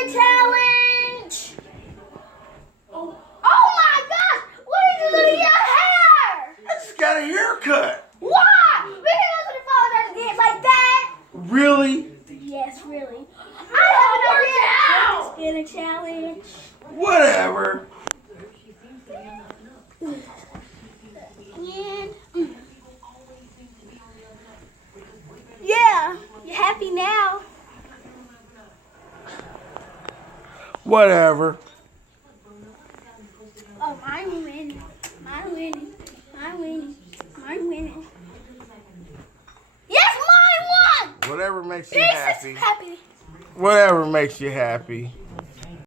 a challenge. Oh my gosh! What are you doing to your hair? I just got a haircut. Why? We can go to the father's get like that. Really? Yes, really. I have an idea. Let's get a challenge. Whatever. And, yeah, you happy now? Whatever. Oh, I'm winning. I'm winning. I'm winning. I'm winning. Yes, mine won! Whatever makes you This happy. is happy. Whatever makes you happy.